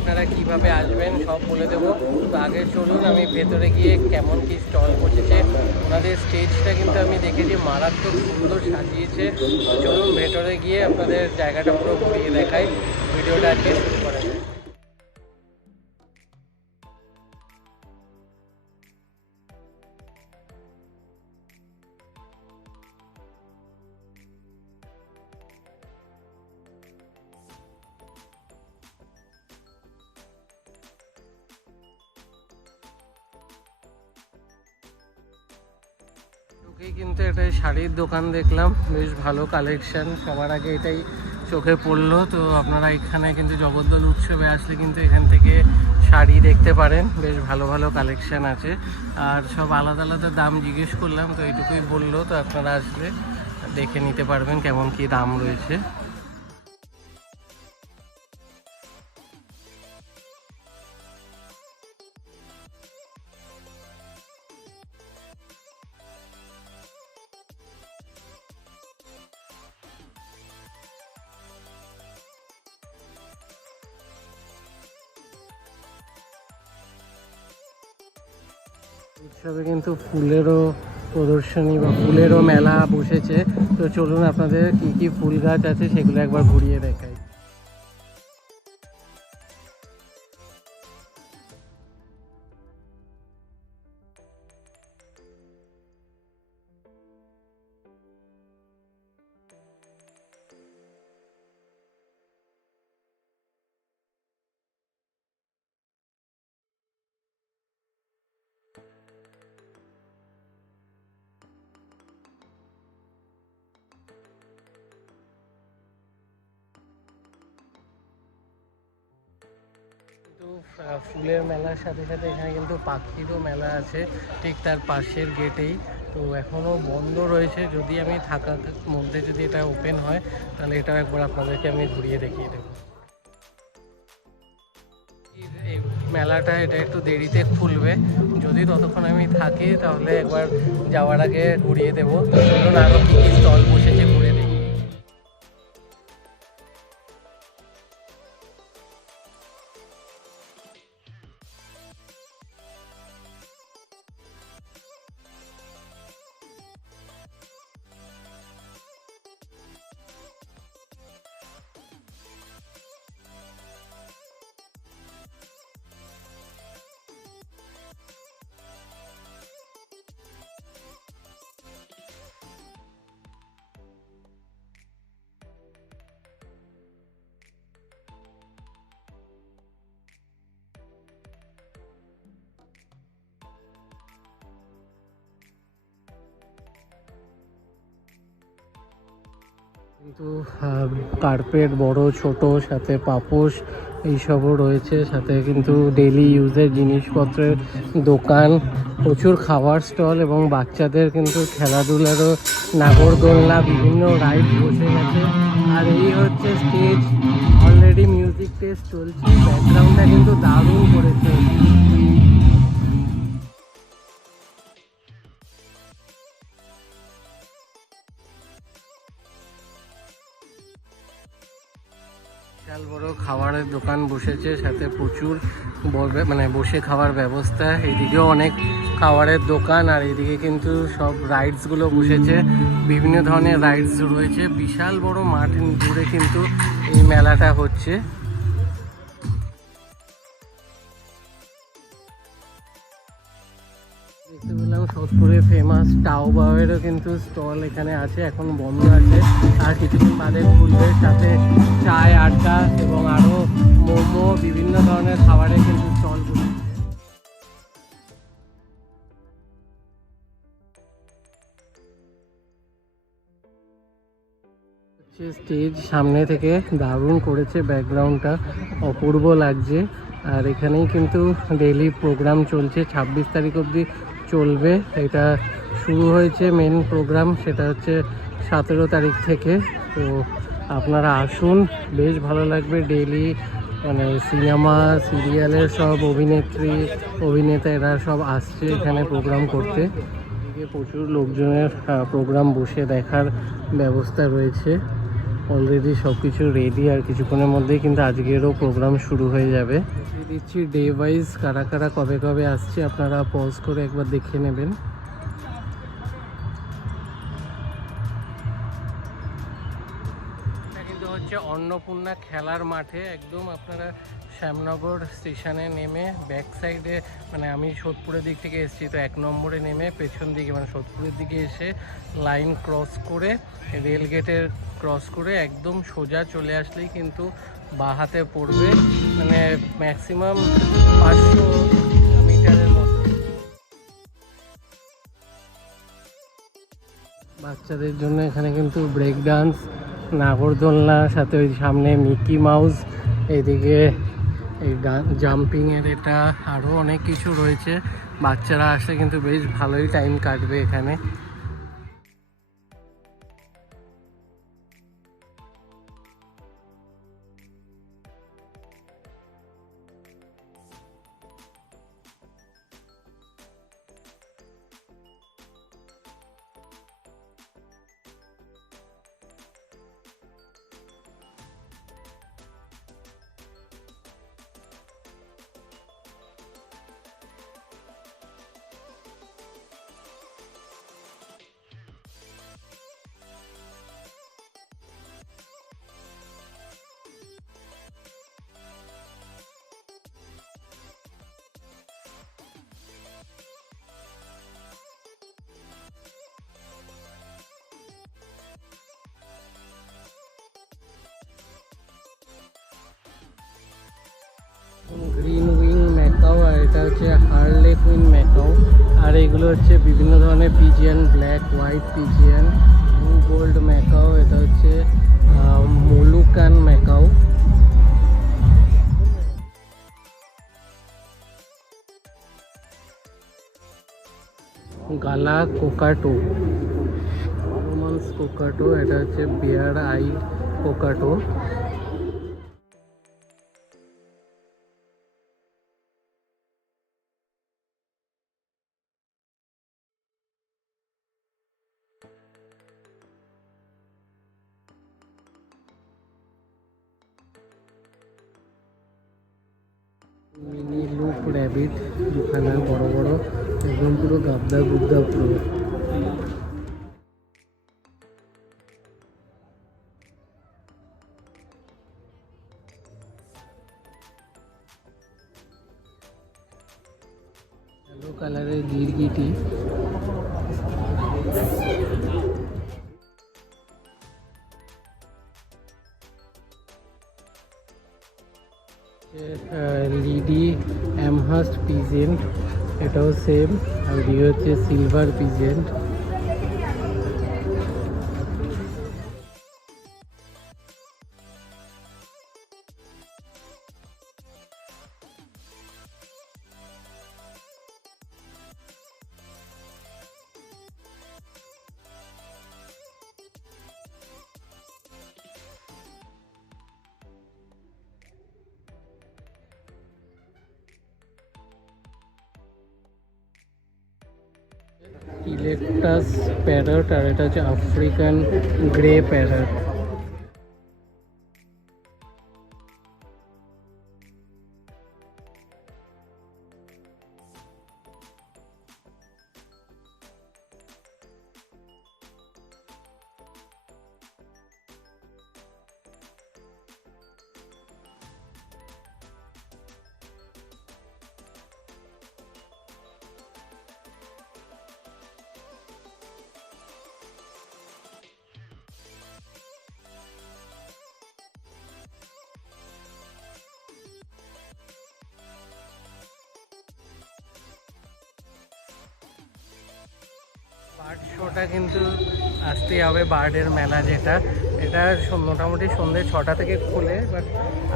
আপনারা কিভাবে আসবেন সব বলে দেবো। তো আগে চলুন আমি ভেতরে গিয়ে কেমন কি স্টল বসেছে, ওনাদের স্টেজটা কিন্তু আমি দেখেছি মারাত্মক সুন্দর সাজিয়েছে। তো চলুন ভেতরে গিয়ে আপনাদের জায়গাটা পুরো ঘুরিয়ে দেখাই, ভিডিওটা আজকে শুরু করা যায়। কিন্তু এটাই শাড়ির দোকান দেখলাম, বেশ ভালো কালেকশন, সবার আগে এটাই চোখে পড়লো। তো আপনারা এখানে কিন্তু জগদ্দল উৎসবে আসলে কিন্তু এখান থেকে শাড়ি দেখতে পারেন, বেশ ভালো ভালো কালেকশন আছে। আর সব আলাদা আলাদা দাম জিজ্ঞেস করলাম, তো এইটুকুই বললো। তো আপনারা আসলে দেখে নিতে পারবেন কেমন কি দাম রয়েছে। উৎসবে কিন্তু ফুলেরও প্রদর্শনী বা ফুলেরও মেলা বসেছে। তো চলুন আপনাদের কি কি ফুল গাছ আছে সেগুলো একবার ঘুরিয়ে দেখাই। কিন্তু ফুলের মেলার সাথে সাথে এখানে কিন্তু পাখিরও মেলা আছে ঠিক তার পাশের গেটেই। তো এখনও বন্ধ রয়েছে, যদি আমি থাকার মধ্যে যদি এটা ওপেন হয় তাহলে এটাও একবার আপনাদেরকে আমি ঘুরিয়ে দেখিয়ে দেবো। এই মেলাটা এটা একটু দেরিতে খুলবে, যদি ততক্ষণ আমি থাকি তাহলে একবার যাওয়ার আগে ঘুরিয়ে দেবো। তো চলুন আরও কী কী স্টল বসেছে ঘুরে দেখি। কিন্তু কার্পেট বড় ছোট, সাথে পাপোশ এইসবও রয়েছে, সাথে কিন্তু ডেলি ইউজের জিনিসপত্রের দোকান, প্রচুর খাবার স্টল এবং বাচ্চাদের কিন্তু খেলাধুলারও নাগরদোলনা, বিভিন্ন রাইড বসে গেছে। আর এই হচ্ছে স্টেজ, অলরেডি মিউজিক টেস্ট চলছে, ব্যাকগ্রাউন্ডটা কিন্তু দারুণ করেছে। বিশাল বড় খাবারের দোকান বসেছে, সাথে প্রচুর বসে খাওয়ার ব্যবস্থা। এইদিকেও অনেক খাবারের দোকান, আর এইদিকে কিন্তু সব রাইডসগুলো বসেছে, বিভিন্ন ধরনের রাইডস রয়েছে। বিশাল বড় মাঠ জুড়ে কিন্তু এই মেলাটা হচ্ছে। দেখতে পেলাম সোদপুরে ফেমাস টাও বাওয়েরও কিন্তু স্টল এখানে আছে, এখন বন্ধ আছে, আর কিছুদিন বাদে খুলবে। সাথে চায় আড্ডা এবং আরও মোমো, বিভিন্ন ধরনের খাবারের কিন্তু স্টল বসেছে। স্টেজ সামনে থেকে দারুণ করেছে, ব্যাকগ্রাউন্ডটা অপূর্ব লাগছে। আর এখানেই কিন্তু ডেইলি প্রোগ্রাম চলছে, 26 তারিখ অবধি চলবে। এটা শুরু হয়েছে মেন প্রোগ্রাম, সেটা হচ্ছে 17 তারিখ থেকে। তো আপনারা আসুন, বেশ ভালো লাগবে। ডেইলি সিনেমা সিরিয়ালের সব অভিনেত্রী অভিনেতা এরা সব আসছে এখানে প্রোগ্রাম করতে। এদিকে প্রচুর লোকজনের প্রোগ্রাম বসে দেখার ব্যবস্থা রয়েছে। অলরেডি সব কিছু রেডি, আর কিছুক্ষণের মধ্যেই কিন্তু আজকেরও প্রোগ্রাম শুরু হয়ে যাবে। দেখিয়ে দিচ্ছি ডে ওয়াইজ কারা কারা কবে কবে আসছে, আপনারা পজ করে একবার দেখে নেবেন। এটা কিন্তু হচ্ছে অন্নপূর্ণা খেলার মাঠে, একদম আপনারা শ্যামনগর স্টেশনে নেমে ব্যাক সাইডে, মানে আমি সোদপুরের দিক থেকে এসেছি, তো 1 নম্বরে নেমে পেছন দিকে মানে সোদপুরের দিকে এসে লাইন ক্রস করে রেল গেটের ক্রস করে একদম সোজা চলে আসলেই কিন্তু বাঁ হাতে পড়বে, মানে ম্যাক্সিমাম 500 মিটারের মধ্যে। বাচ্চাদের জন্য এখানে কিন্তু ব্রেক ডান্স, নাগরদোলনা, সাথে ওই সামনে মিকি মাউস, এইদিকে এই জাম্পিংয়ের এটা আরও অনেক কিছু রয়েছে। বাচ্চারা আসলে কিন্তু বেশ ভালোই টাইম কাটবে এখানে। গ্রিন উইং ম্যাকাও, আর এটা হচ্ছে হার্লে কুইন ম্যাকাও, আর এগুলো হচ্ছে বিভিন্ন ধরনের pigeon, black white pigeon, blue gold macaw, এটা হচ্ছে মোলুকান ম্যাকাও। গালা কোকাটো, রোমান্স কোকাটো, এটা হচ্ছে বিয়ার আই কোকাটো। মিনি লুপ র্যাবিট, দুখানা বড় বড়, একদম পুরো গাবদা গুবদা পুরো। কালো কালারের গিরগিটি, লিডি অ্যামহার্স্ট পিজেন্ট, এটাও সেম, আর দিয়ে হচ্ছে সিলভার পিজেন্ট। ইলেকটাস প্যারট, আর এটা হচ্ছে আফ্রিকান গ্রে প্যারট। বার্ড শোটা কিন্তু আসতেই হবে, বার্ডের মেলা যেটা, এটা মোটামুটি সন্ধ্যে 6টা থেকে খোলে, বাট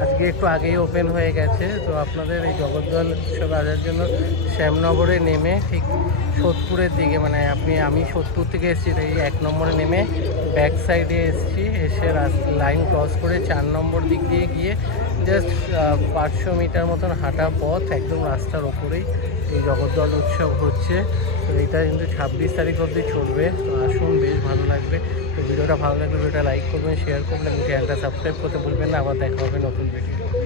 আজকে একটু আগেই ওপেন হয়ে গেছে। তো আপনাদের এই জগদ্দল উৎসবে আসার জন্য শ্যামনগরে নেমে ঠিক সোদপুরের দিকে, মানে আমি সোদপুর থেকে এসেছি, তাই 1 নম্বরে নেমে ব্যাক সাইডে এসেছি, এসে লাইন ক্রস করে 4 নম্বর দিক দিয়ে গিয়ে জাস্ট 500 মিটার মতন হাঁটা পথ, একদম রাস্তার ওপরেই এই জগদ্দল উৎসব হচ্ছে। তো এটা কিন্তু 26 তারিখ অবধি চলবে। তো আসুন, বেশ ভালো লাগবে। তো ভিডিওটা ভালো লাগলে ভিডিওটা লাইক করবেন, শেয়ার করবেন এবং চ্যানেলটা সাবস্ক্রাইব করতে ভুলবেন না। আবার দেখা হবে নতুন ভিডিও।